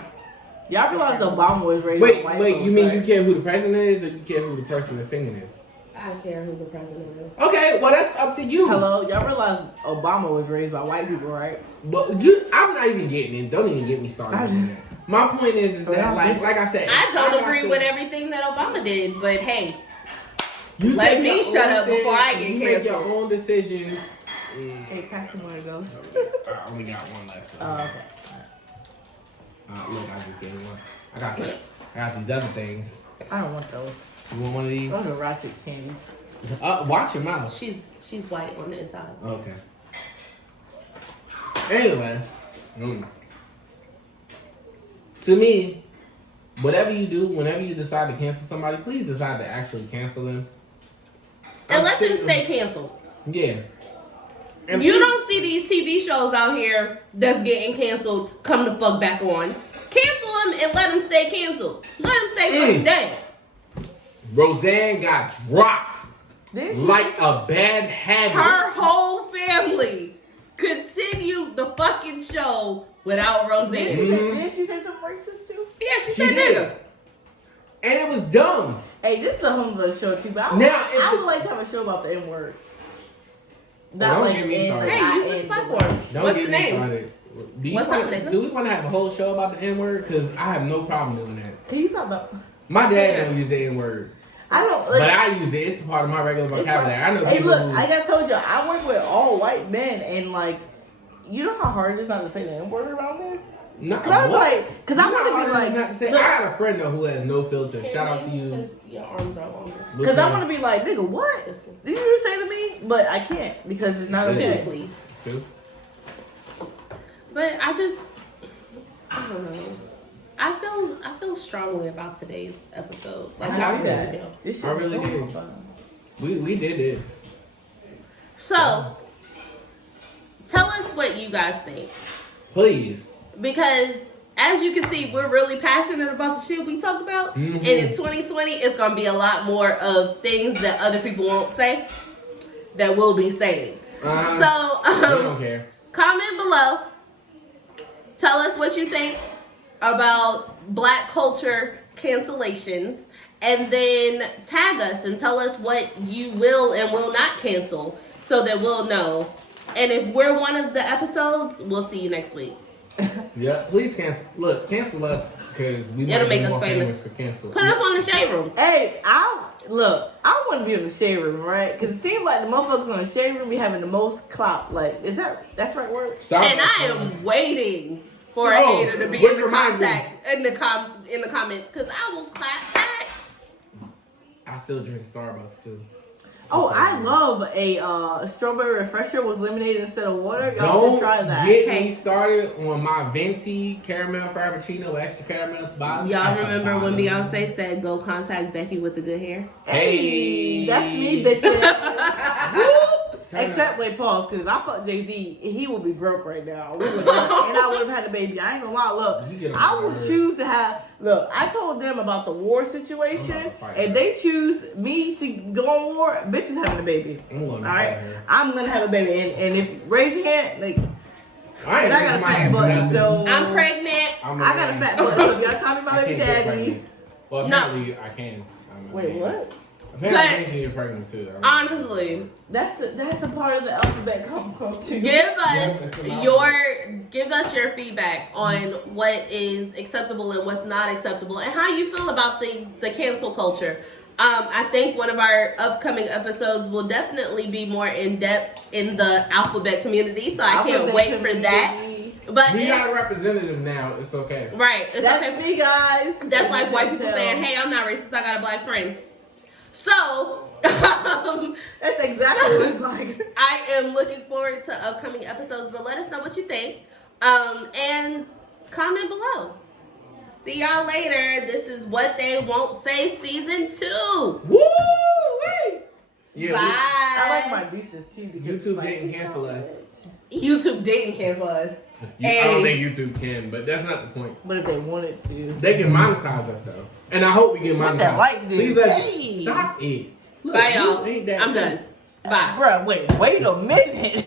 Y'all realize Obama was raised Wait, by white wait, folks, you mean right? you care who the president is or you care who the person that's singing is? I don't care who the president is. Okay, well that's up to you. Hello? Y'all realize Obama was raised by white people, right? But I'm not even getting it. Don't even get me started on that. My point is that like I said, I if don't got agree to- with everything that Obama did, but hey, You Let take me your shut own up before I get you make your canceled. own decisions. Hey, pass me one of those. I only got one left. So. Oh, okay. Look, I just gave one. I got these other things. I don't want those. You want one of these? Those are ratchet candies. Watch your mouth. she's white on the inside. Okay. Anyway, to me, whatever you do, whenever you decide to cancel somebody, please decide to actually cancel them. And I'm let them sick of- stay canceled. Yeah. And You please- don't see these TV shows out here that's getting canceled come the fuck back on. Cancel them and let them stay canceled. Let them stay fucking dead. Roseanne got dropped Didn't she like say a bad habit. Her whole family continued the fucking show without Roseanne. Mhm. Didn't she say something racist too? Yeah, she She said did. nigga. and it was dumb. Hey, this is a homeless show too, but I would like to have a show about the N-word. Don't get me started. Hey, use this platform. What's the name? What's up, nigga? Do we want to have a whole show about the N-word? Because I have no problem doing that. Can you talk about? My dad don't use the N-word. I don't. But I use it. It's part of my regular vocabulary. I know Hey, people look, who, I just told you, I work with all white men, and like, you know how hard it is not to say the N-word around there? Not Cause I what? want to be like, not to say, I got a friend though who has no filter. Shout out to you. Because your arms are longer. because I want to be like, nigga, what did you just say to me? But I can't because it's not okay. Please. Two. But I don't know. I feel strongly about today's episode. Like I really do. This I really did. We did this. So, tell us what you guys think. Please. Because as you can see, we're really passionate about the shit we talk about. Mm-hmm. And in 2020, it's going to be a lot more of things that other people won't say that we'll be saying. We So, don't care. comment below. Tell us what you think about Black culture cancellations. And then tag us and tell us what you will and will not cancel so that we'll know. And if we're one of the episodes, we'll see you next week. Yeah, please cancel. Look, cancel us because we It'll might make be us more famous. for cancel. Put us on the shade room. Hey, I want to be in the shade room, right? Because it seems like the motherfuckers on the shade room be having the most clout. Like, that's the right word? Stop And I am waiting for a hater to be in the in the comments because I will clap back. I still drink Starbucks too. Oh, I love a strawberry refresher with lemonade instead of water. Y'all Don't should try that. get Okay. me started on my venti caramel frappuccino with extra caramel at the bottom. Y'all remember when Beyonce said, "Go contact Becki with the good hair"? Hey, that's me, bitches. Except, wait, pause, because if I fuck Jay-Z, he would be broke right now. We would not, and I would have had a baby. I ain't gonna lie, look, I would choose to have, look, I told them about the war situation. If they choose me to go on war, bitch is having a baby. Alright? I'm gonna have a baby. And if, raise your hand, like, I got a fat butt, so. I'm pregnant. I got a fat butt, so if y'all trying to be my baby daddy. Well, apparently I can. Wait, what? Apparently I can get pregnant too. Honestly, That's a part of the alphabet combo too. give us your feedback on what is acceptable and what's not acceptable, and how you feel about the cancel culture. I think one of our upcoming episodes will definitely be more in depth in the alphabet community, so I can't wait for that. But we got a representative now. It's okay. Right, it's That's okay. me, guys. That's like white people saying, "Hey, I'm not racist. I got a black friend." So, that's exactly what it's like. I am looking forward to upcoming episodes, but let us know what you think. And comment below. See y'all later. This is What They Won't Say Season 2. Woo! Wait. Yeah, Bye. I like my deuces too because YouTube didn't cancel us. YouTube didn't cancel us. I don't think YouTube can, but that's not the point. But if they wanted to, They can monetize us though, and I hope we get monetized. What that light did. Please let's Hey. stop it. Look, Bye, y'all. you ain't that I'm good. done. Bye. bruh, wait a minute.